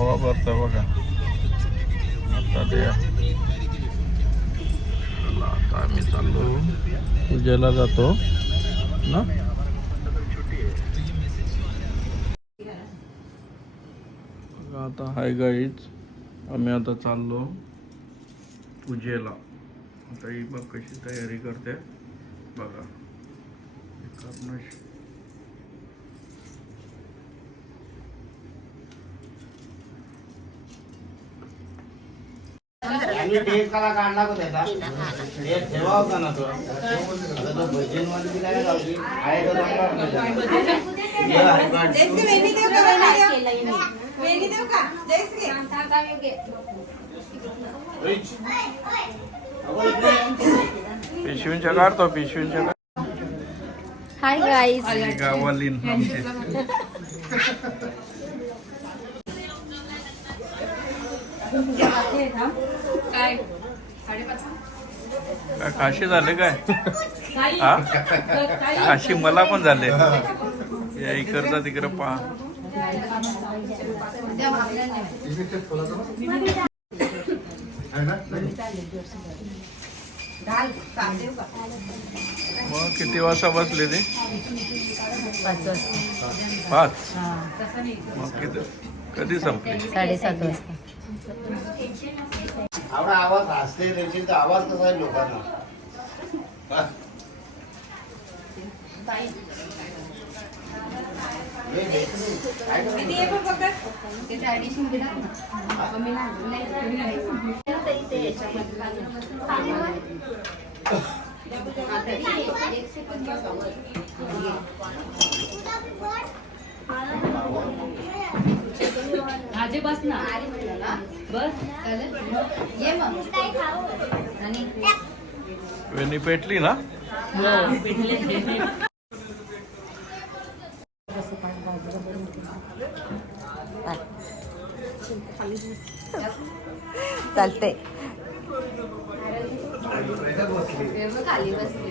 हवा भरतं बघा. आता द्या आता आम्ही चाललो. पूजेला जातो. ना? आता हाय गाईच आम्ही आता चाललो पूजेला. आता ही बघ कशी तयारी करते. बघा. आणि टेप कला काढला का त्याचा? टेप ठेवा होता ना तो. आता तो भजनमध्ये काय आहे. पिशवींच्या काढतो पिशवींच्या हाय गाईज गावालीन आमची. काय? काशी झाले काय? हा? काशी मला पण झाले. या इकडचा तिकडं पहा. मग किती वाजता बसले ते? पाच मग किती कधी संपली? साडेसात वाजता. आवडा आवाज हसते त्यांची तर आवाज कसा आहे लोकांना? हा? हे आजी बस ना. बस. ये मग. आणि वेणी पेटली ना? चालते खाली बसली.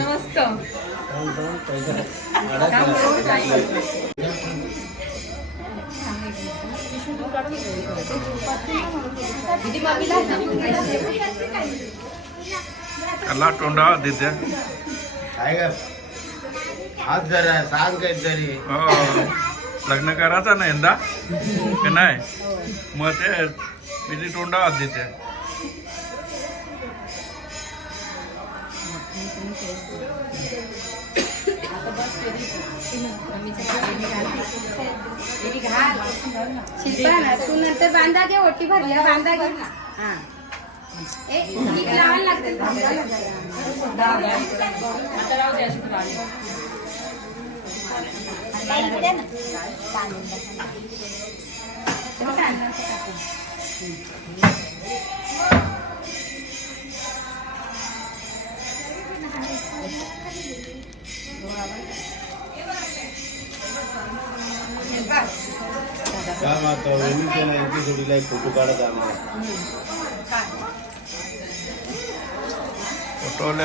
मस्त. त्याला तोंडा दिद्या काय कर हात जरा सांग काहीतरी. हो. लग्न करायचं ना यंदा? का नाही? मग ते मी तोंडा देते शिल्पा ना तू नंतर बांधा जे ओटी भरली बांधा घे. ना हा लावायला लागते. काय मागतो वेणीच्या ना यांची जोडीला एक फोटो काढत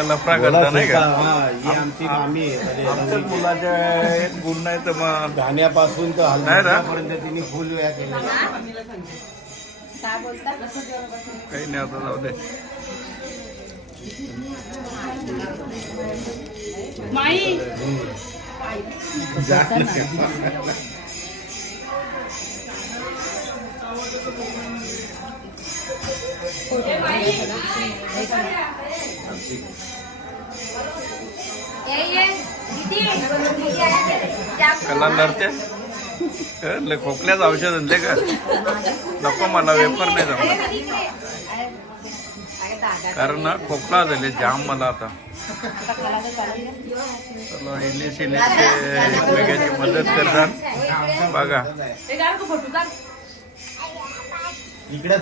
लफडा करता नाही का? हा ही आमची मामी आहे म्हणजे आमच्या नवरीची. मुलाच्या एक गुण नाही तर मग धान्यापासून तर नाही ना? तिने फुल वेळा केलेला. काही नाही आता जाऊ दे. कला लढते? लय खोकल्याचं औषध आणले का? नको मला वेपर नाही जमणार. कारण ना खोकला झाले जाम मला आता. चला इलिस इलिसचे एकमेकाची मदत करतात. बघा. इकडे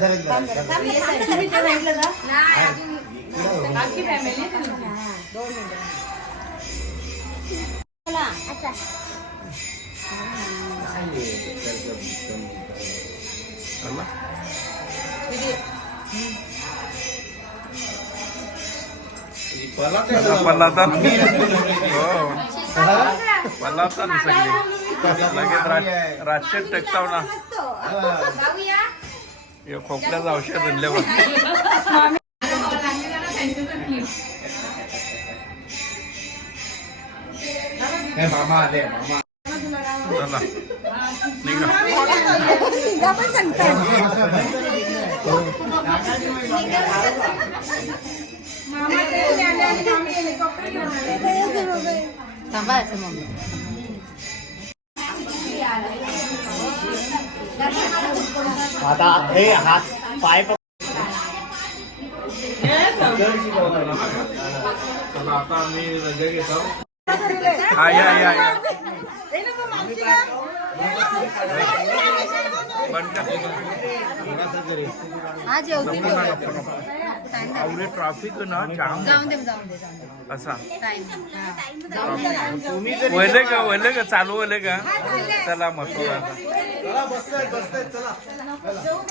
चला. पल्लाता हो पल्लाता ना सगळे. लगेच रा- रातचे टेकताव ना. जाऊया. हे खोकल्याचं औषध आणल्यावर मामा आले मामा. चला. निघा. थांबा असं आता हे हात पाय पक- चला आता आम्ही रजा घेतो हा या या या बंद कर. हा जेवते. आवडे ट्रॅफिक ना जाम जाऊन दे जाऊन दे जाऊन दे. असा. टाइम तुम्ही जरी- का वले का चालू वले का चला मग थोडासा चला, बसताय, बसताय, चला.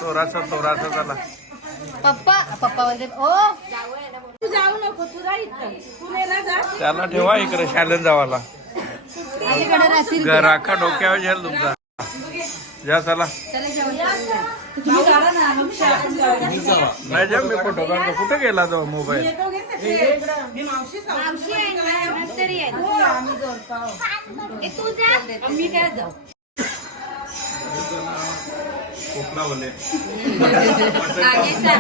थोडासा थोडासा चला. पप्पा पप्पा बोलते ओ. त्याला ठेवा इकडे शालन जावाला. अलीकडे राहतील घर अख्खा डोक्यावर जाईल तुमचा. जा चला. चला जा मी फोटो काढतो कुठे गेला तो मोबाईल? तू जा. मी काय जाऊ?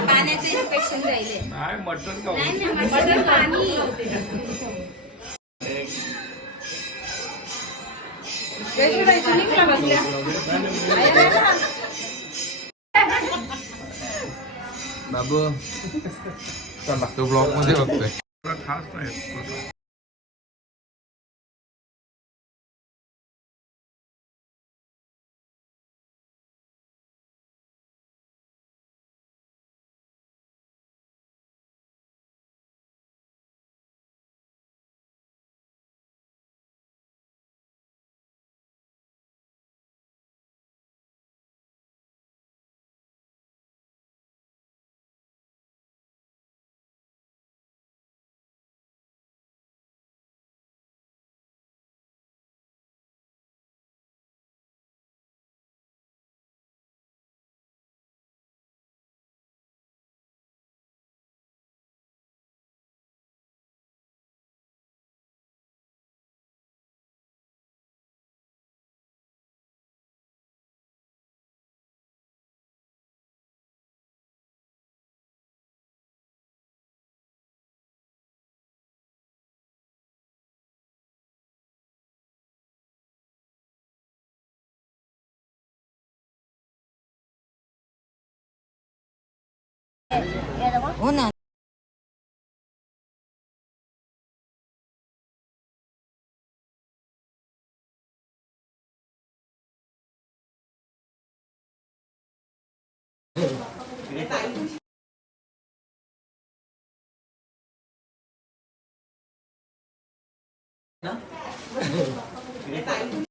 पाण्याचा इन्फेक्शन जाईल नाही मटन का नाही बाबू चला तो ब्लॉगमध्ये बघतोय खास नाही हो ना ते या पूर्ण काय-